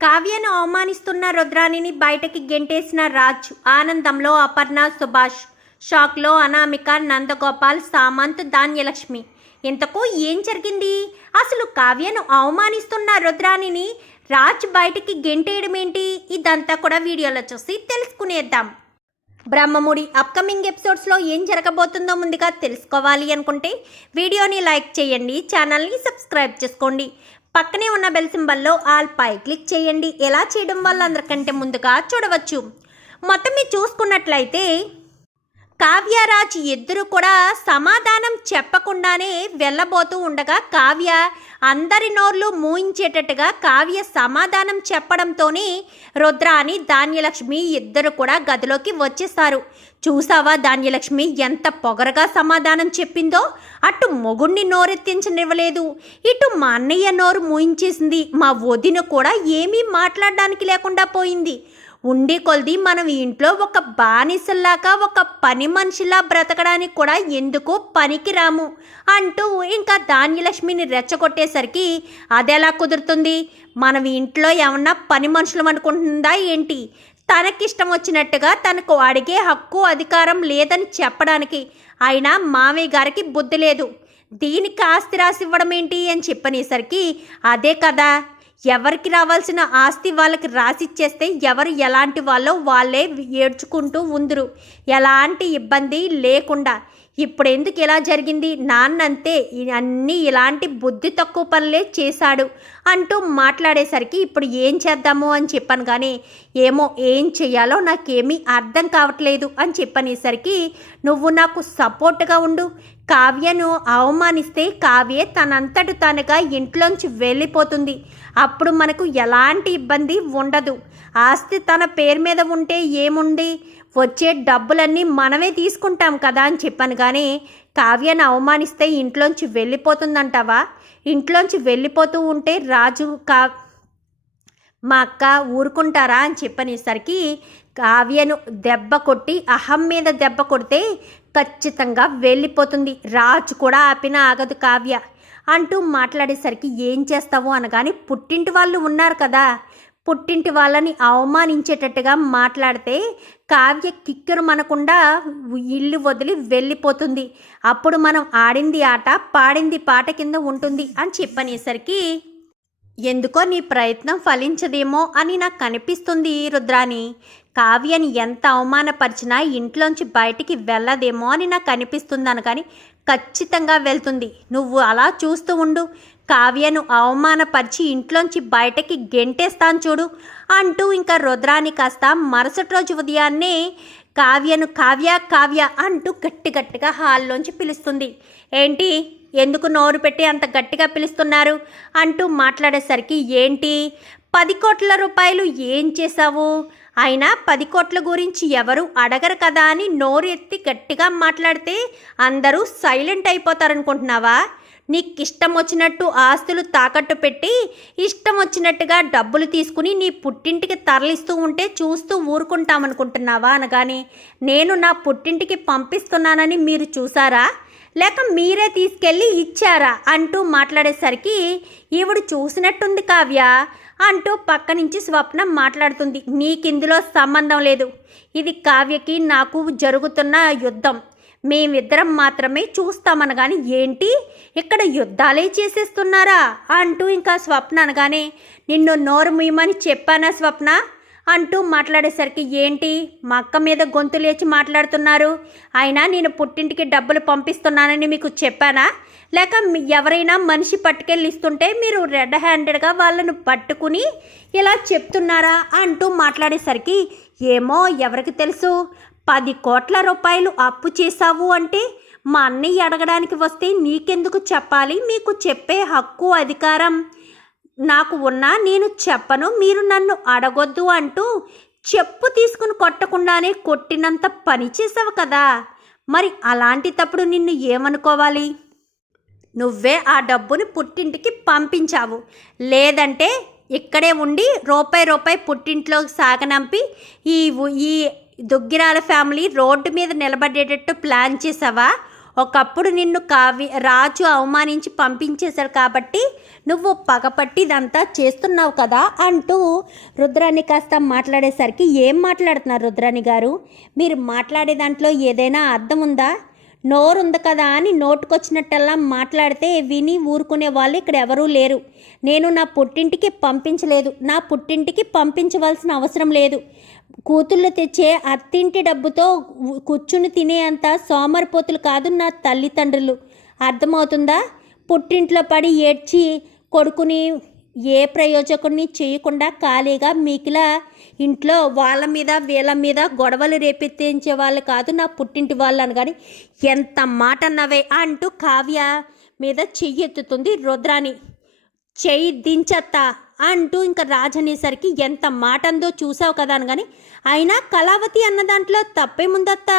కావ్యను అవమానిస్తున్న రుద్రాణిని బయటకి గెంటేసిన రాజ్ ఆనందంలో అపర్ణ సుభాష్ షాక్లో అనామిక నందగోపాల్ సామంత్ ధాన్యలక్ష్మి. ఇంతకు ఏం జరిగింది? అసలు కావ్యను అవమానిస్తున్న రుద్రాణిని రాజ్ బయటికి గెంటేయడం ఏంటి? ఇదంతా కూడా వీడియోలో చూసి తెలుసుకునేద్దాం. బ్రహ్మముడి అప్కమింగ్ ఎపిసోడ్స్లో ఏం జరగబోతుందో ముందుగా తెలుసుకోవాలి అనుకుంటే వీడియోని లైక్ చేయండి ఛానల్ని సబ్స్క్రైబ్ చేసుకోండి. పక్కనే ఉన్న బెల్ సింబల్లో ఆల్ పై క్లిక్ చేయండి. ఎలా చేయడం వల్ల అందరికంటే ముందుగా చూడవచ్చు. మొత్తం మీరు చూసుకున్నట్లయితే కావ్యరాజ్ ఇద్దరు కూడా సమాధానం చెప్పకుండానే వెళ్ళబోతూ ఉండగా కావ్య అందరి నోర్లు మూయించేటట్టుగా కావ్య సమాధానం చెప్పడంతోనే రుద్ర అని ధాన్యలక్ష్మి ఇద్దరు కూడా గదిలోకి వచ్చేస్తారు చూసావా ధాన్యలక్ష్మి ఎంత పొగరగా సమాధానం చెప్పిందో? అటు మొగుణ్ణి నోరెత్తించనివ్వలేదు. ఇటు మా అన్నయ్య నోరు మూయించేసింది. మా వదిన కూడా ఏమీ మాట్లాడడానికి లేకుండా పోయింది. ఉండే కొలది మనం ఇంట్లో ఒక బానిసల్లాగా ఒక పని మనిషిలా బ్రతకడానికి కూడా ఎందుకు పనికిరాము అంటూ ఇంకా ధాన్యలక్ష్మిని రెచ్చగొట్టేసరికి అదెలా కుదురుతుంది? మనం ఇంట్లో ఏమన్నా పని మనుషులం అనుకుంటుందా ఏంటి? తనకిష్టం వచ్చినట్టుగా తనకు అడిగే హక్కు అధికారం లేదని చెప్పడానికి అయినా మామయ్య గారికి బుద్ధి లేదు. దీనికి ఆస్తి రాసి ఇవ్వడం ఏంటి అని చెప్పనేసరికి అదే కదా ఎవరికి రావాల్సిన ఆస్తి వాళ్ళకి రాసిచ్చేస్తే ఎవరు ఎలాంటి వాళ్ళో వాళ్ళే ఏడ్చుకుంటూ ఉందరు. ఎలాంటి ఇబ్బంది లేకుండా ఇప్పుడు ఎందుకు ఇలా జరిగింది? నాన్నంతే అన్నీ ఇలాంటి బుద్ధి తక్కువ పనులే చేశాడు అంటూ మాట్లాడేసరికి ఇప్పుడు ఏం చేద్దాము అని చెప్పాను కానీ ఏమో ఏం చెయ్యాలో నాకేమీ అర్థం కావట్లేదు అని చెప్పనేసరికి నువ్వు నాకు సపోర్ట్గా ఉండు. కావ్యను అవమానిస్తే కావ్య తనంతటి తనగా ఇంట్లోంచి వెళ్ళిపోతుంది. అప్పుడు మనకు ఎలాంటి ఇబ్బంది ఉండదు. ఆస్తి తన పేరు మీద ఉంటే ఏముంది? వచ్చే డబ్బులన్నీ మనమే తీసుకుంటాం కదా అని చెప్పాను కానీ కావ్యను అవమానిస్తే ఇంట్లోంచి వెళ్ళిపోతుందంటావా? ఇంట్లోంచి వెళ్ళిపోతూ ఉంటే రాజు కా మా అక్క ఊరుకుంటారా అని చెప్పనేసరికి కావ్యను దెబ్బ కొట్టి అహం మీద దెబ్బ కొడితే ఖచ్చితంగా వెళ్ళిపోతుంది. రాజు కూడా ఆపిన ఆగదు కావ్య అంటూ మాట్లాడేసరికి ఏం చేస్తావు అనగాని పుట్టింటి వాళ్ళు ఉన్నారు కదా. పుట్టింటి వాళ్ళని అవమానించేటట్టుగా మాట్లాడితే కావ్య కిక్కెరు మనకుండా ఇల్లు వదిలి వెళ్ళిపోతుంది. అప్పుడు మనం ఆడింది ఆట పాడింది పాట కింద ఉంటుంది అని చెప్పనేసరికి ఎందుకో నీ ప్రయత్నం ఫలించదేమో అని నాకు కనిపిస్తుంది రుద్రాని కావ్యని ఎంత అవమానపరిచినా ఇంట్లోంచి బయటికి వెళ్ళదేమో అని నాకు కనిపిస్తుంది అనగాని ఖచ్చితంగా వెళ్తుంది. నువ్వు అలా చూస్తూ ఉండు. కావ్యను అవమానపరిచి ఇంట్లోంచి బయటకి గెంటేస్తాను చూడు అంటూ ఇంకా రుద్రాని కాస్త మరుసటి రోజు ఉదయాన్నే కావ్యను కావ్య కావ్య అంటూ గట్టి గట్టిగా హాల్లోంచి పిలుస్తుంది. ఏంటి? ఎందుకు నోరు పెట్టి అంత గట్టిగా పిలుస్తున్నారు? అంటూ మాట్లాడేసరికి ఏంటి? పది కోట్ల రూపాయలు ఏం చేశావు? అయినా పది కోట్ల గురించి ఎవరు అడగరు కదా అని నోరు ఎత్తి గట్టిగా మాట్లాడితే అందరూ సైలెంట్ అయిపోతారనుకుంటున్నావా? నీకు ఇష్టం వచ్చినట్టు ఆస్తులు తాకట్టు పెట్టి ఇష్టం వచ్చినట్టుగా డబ్బులు తీసుకుని నీ పుట్టింటికి తరలిస్తూ ఉంటే చూస్తూ ఊరుకుంటామనుకుంటున్నావా అనగానే నేను నా పుట్టింటికి పంపిస్తున్నానని మీరు చూసారా? లేక మీరే తీసుకెళ్ళి ఇచ్చారా? అంటూ మాట్లాడేసరికి ఈవిడు చూసినట్టుంది కావ్య అంటూ పక్క నుంచి స్వప్నం మాట్లాడుతుంది. నీకిందులో సంబంధం లేదు. ఇది కావ్యకి నాకు జరుగుతున్న యుద్ధం. మేమిద్దరం మాత్రమే చూస్తామనగాని ఏంటి? ఇక్కడ యుద్ధాలే చేసేస్తున్నారా? అంటూ ఇంకా స్వప్న అనగానే నిన్ను నోరు ముయ్యమని చెప్పానా స్వప్న? అంటూ మాట్లాడేసరికి ఏంటి? మా అక్క మీద గొంతు లేచి మాట్లాడుతున్నారు. అయినా నేను పుట్టింటికి డబ్బులు పంపిస్తున్నానని మీకు చెప్పానా? లేక ఎవరైనా మనిషి పట్టుకెళ్ళి ఇస్తుంటే మీరు రెడ్ హ్యాండెడ్గా వాళ్ళను పట్టుకుని ఇలా చెప్తున్నారా? అంటూ మాట్లాడేసరికి ఏమో ఎవరికి తెలుసు? పది కోట్ల రూపాయలు అప్పు చేశావు అంటే మా అన్నయ్య అడగడానికి వస్తే నీకెందుకు చెప్పాలి? మీకు చెప్పే హక్కు అధికారం నాకు ఉన్నా నేను చెప్పను. మీరు నన్ను అడగొద్దు అంటూ చెప్పు తీసుకుని కొట్టకుండానే కొట్టినంత పని చేసావు కదా. మరి అలాంటి తప్పుడు నిన్ను ఏమనుకోవాలి? నువ్వే ఆ డబ్బుని పుట్టింటికి పంపించావు. లేదంటే ఇక్కడే ఉండి రూపాయి రూపాయి పుట్టింట్లోకి సాగనంపి ఈ ఈ దుగ్గిరాల ఫ్యామిలీ రోడ్డు మీద నిలబడేటట్టు ప్లాన్ చేసావా? ఒకప్పుడు నిన్ను కావ్య రాజు అవమానించి పంపించేశాడు కాబట్టి నువ్వు పగపట్టి ఇదంతా చేస్తున్నావు కదా అంటూ రుద్రాణి కాస్త మాట్లాడేసరికి ఏం మాట్లాడుతున్నారు రుద్రాణి గారు? మీరు మాట్లాడే దాంట్లో ఏదైనా అర్థం ఉందా? నోరుంది కదా అని నోటుకొచ్చినట్టల్లా మాట్లాడితే విని ఊరుకునే వాళ్ళు ఇక్కడ ఎవరూ లేరు. నేను నా పుట్టింటికి పంపించలేదు. నా పుట్టింటికి పంపించవలసిన అవసరం లేదు. కూతుళ్ళు తెచ్చే అత్తింటి డబ్బుతో కూర్చుని తినే అంత సోమరిపోతులు కాదు నా తల్లిదండ్రులు. అర్థమవుతుందా? పుట్టింట్లో పడి ఏడ్చి కొడుకుని ఏ ప్రయోజకుడిని చేయకుండా ఖాళీగా మీకులా ఇంట్లో వాళ్ళ మీద వీళ్ళ మీద గొడవలు రేపెత్తించే వాళ్ళు కాదు నా పుట్టింటి వాళ్ళు అని కానీ ఎంత మాట అన్నవే అంటూ కావ్య మీద చెయ్యెత్తుతుంది రుద్రాని చెయ్యి దించత్తా అంటూ ఇంకా రాజనేసరికి ఎంత మాట అందో చూసావు కదా అని కానీ అయినా కళావతి అన్న దాంట్లో తప్పేముందత్తా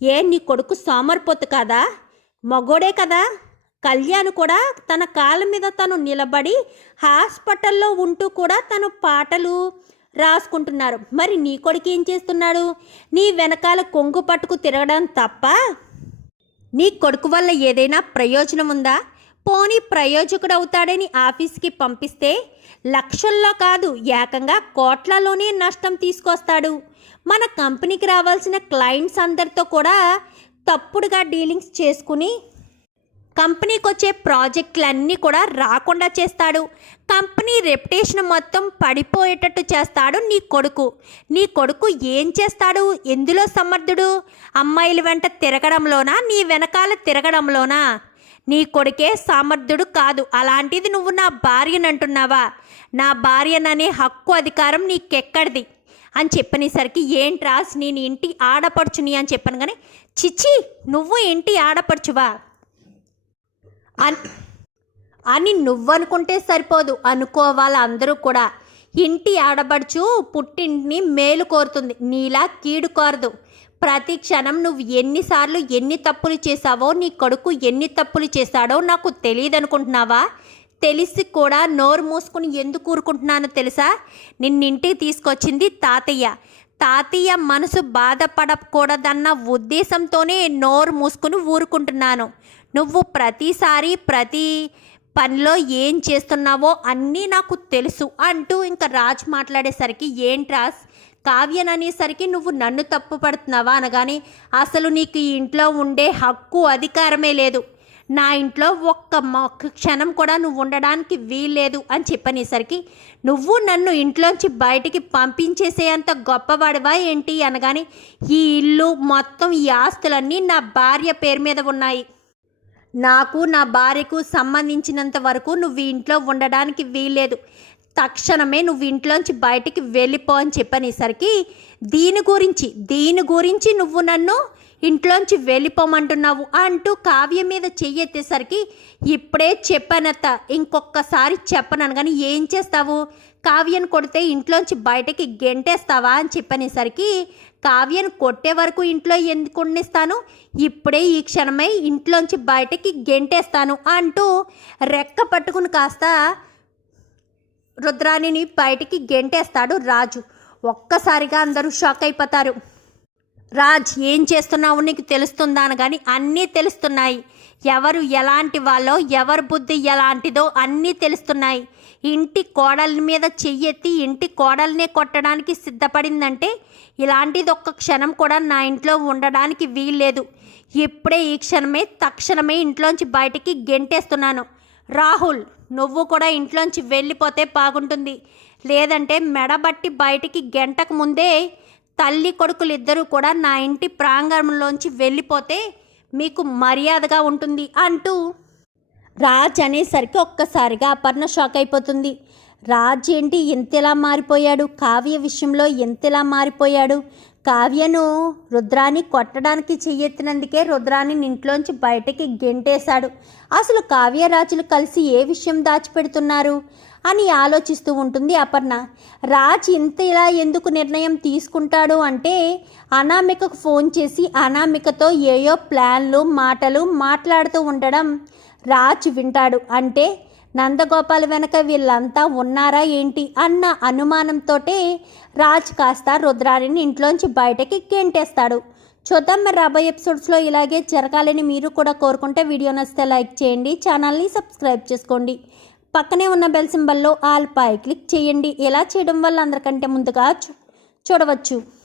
ఏ నీ కొడుకు సోమరిపోతు కాదా? మగోడే కదా? కళ్యాణ్ కూడా తన కాళ్ళ మీద తను నిలబడి హాస్పిటల్లో ఉంటూ కూడా తను పాటలు రాసుకుంటున్నారు. మరి నీ కొడుకు ఏం చేస్తున్నాడు? నీ వెనకాల కొంగు పట్టుకు తిరగడం తప్ప? నీ కొడుకు వల్ల ఏదైనా ప్రయోజనం ఉందా? పోనీ ప్రయోజకుడు అవుతాడని ఆఫీస్కి పంపిస్తే లక్షల్లో కాదు ఏకంగా కోట్లలోనే నష్టం తీసుకొస్తాడు. మన కంపెనీకి రావాల్సిన క్లయింట్స్ అందరితో కూడా తప్పుడుగా డీలింగ్స్ చేసుకుని కంపెనీకి వచ్చే ప్రాజెక్టులన్నీ కూడా రాకుండా చేస్తాడు. కంపెనీ రెప్యుటేషన్ మొత్తం పడిపోయేటట్టు చేస్తాడు నీ కొడుకు. నీ కొడుకు ఏం చేస్తాడు? ఎందులో సమర్థుడు? అమ్మాయిల వెంట తిరగడంలోనా? నీ వెనకాల తిరగడంలోనా? నీ కొడుకే సామర్థుడు కాదు. అలాంటిది నువ్వు నా భార్యనంటున్నావా? నా భార్యననే హక్కు అధికారం నీకెక్కడిది? అని చెప్పనేసరికి ఏంట్రాస్ నేను ఇంటి ఆడపడుచుని అని చెప్పాను కానీ చిచి నువ్వు ఇంటి ఆడపడుచువా? అన్- అని నువ్వనుకుంటే సరిపోదు. అనుకోవాలి అందరూ కూడా. ఇంటి ఆడబడుచు పుట్టింటిని మేలు కోరుతుంది. నీలా కీడు కోరదు. ప్రతి క్షణం నువ్వు ఎన్నిసార్లు ఎన్ని తప్పులు చేశావో నీ కొడుకు ఎన్ని తప్పులు చేశాడో నాకు తెలియదు అనుకుంటున్నావా తెలిసి కూడా నోరు మూసుకుని ఎందుకు ఊరుకుంటున్నానో తెలుసా? నిన్నింటికి తీసుకొచ్చింది తాతయ్య. తాతయ్య మనసు బాధపడకూడదన్న ఉద్దేశంతోనే నోరు మూసుకుని ఊరుకుంటున్నాను. నువ్వు ప్రతిసారి ప్రతి పనిలో ఏం చేస్తున్నావో అన్నీ నాకు తెలుసు అంటూ ఇంకా రాజ్ మాట్లాడేసరికి ఏంట్రాస్ కావ్యన్ అనేసరికి నువ్వు నన్ను తప్పు పడుతున్నావా? అనగానే అసలు నీకు ఈ ఇంట్లో ఉండే హక్కు అధికారమే లేదు. నా ఇంట్లో ఒక్క మొక్క క్షణం కూడా నువ్వు ఉండడానికి వీల్లేదు అని చెప్పనేసరికి నువ్వు నన్ను ఇంట్లోంచి బయటికి పంపించేసేంత గొప్పవాడివా ఏంటి? అనగానే ఈ ఇల్లు మొత్తం ఈ ఆస్తులన్నీ నా భార్య పేరు మీద ఉన్నాయి. నాకు నా భార్యకు సంబంధించినంత వరకు నువ్వు ఇంట్లో ఉండడానికి వీల్లేదు. తక్షణమే నువ్వు ఇంట్లోంచి బయటికి వెళ్ళిపో అని చెప్పనేసరికి దీని గురించి దీని గురించి నువ్వు నన్ను ఇంట్లోంచి వెళ్ళిపోమంటున్నావు అంటూ కావ్య మీద చెయ్యెత్తేసరికి ఇప్పుడే చెప్పానత్త ఇంకొకసారి చెప్పనను కానీ ఏం చేస్తావు? కావ్యను కొడితే ఇంట్లోంచి బయటకి గెంటేస్తావా అని చెప్పనేసరికి కావ్యను కొట్టే వరకు ఇంట్లో ఎందుకు ఉండిస్తాను ఇప్పుడే ఈ క్షణమే ఇంట్లోంచి బయటకి గెంటేస్తాను అంటూ రెక్క పట్టుకుని కాస్త రుద్రాణిని బయటికి గెంటేస్తాడు రాజు. ఒక్కసారిగా అందరూ షాక్ అయిపోతారు. రాజ్ ఏం చేస్తున్నావు నీకు తెలుస్తుందా అనగాని అన్నీ తెలుస్తున్నాయి. ఎవరు ఎలాంటి వాళ్ళో ఎవరి బుద్ధి ఎలాంటిదో అన్నీ తెలుస్తున్నాయి. ఇంటి కోడల మీద చెయ్యెత్తి ఇంటి కోడల్నే కొట్టడానికి సిద్ధపడిందంటే ఇలాంటిది ఒక్క క్షణం కూడా నా ఇంట్లో ఉండడానికి వీల్లేదు. ఇప్పుడే ఈ క్షణమే తక్షణమే ఇంట్లోంచి బయటికి గెంటేస్తున్నాను. రాహుల్ నువ్వు కూడా ఇంట్లోంచి వెళ్ళిపోతే బాగుంటుంది. లేదంటే మెడబట్టి బయటికి గంటకు ముందే తల్లి కొడుకులు ఇద్దరూ కూడా నా ఇంటి ప్రాంగణంలోంచి వెళ్ళిపోతే మీకు మర్యాదగా ఉంటుంది అంటూ రాజ్ అనేసరికి ఒక్కసారిగా అపర్ణ షాక్ అయిపోతుంది. రాజ్ ఏంటి? ఎంతలా మారిపోయాడు? కావ్య విషయంలో ఎంతలా మారిపోయాడు? కావ్యను రుద్రాన్ని కొట్టడానికి చెయ్యెత్తినందుకే రుద్రాన్ని ఇంట్లోంచి బయటకి గెంటేశాడు. అసలు కావ్యరాజులు కలిసి ఏ విషయం దాచిపెడుతున్నారు? అని ఆలోచిస్తూ ఉంటుంది అపర్ణ. రాజ్ ఇంత ఇలా ఎందుకు నిర్ణయం తీసుకుంటాడు అంటే అనామికకు ఫోన్ చేసి అనామికతో ఏయో ప్లాన్లు మాటలు మాట్లాడుతూ ఉండడం రాజ్ వింటాడు. అంటే నందగోపాల్ వెనక వీళ్ళంతా ఉన్నారా ఏంటి అన్న అనుమానంతోటే రాజ్ కాస్త రుద్రాణిని ఇంట్లోంచి బయటకి గెంటేస్తాడు. చూద్దాం మరి రాబోయే ఎపిసోడ్స్లో ఇలాగే జరగాలని మీరు కూడా కోరుకుంటే వీడియో నచ్చితే లైక్ చేయండి ఛానల్ని సబ్స్క్రైబ్ చేసుకోండి. పక్కనే ఉన్న బెల్ సింబల్లో ఆల్ పై క్లిక్ చేయండి. ఇలా చేయడం వల్ల అందరికంటే ముందుగా చూ- చూడవచ్చు.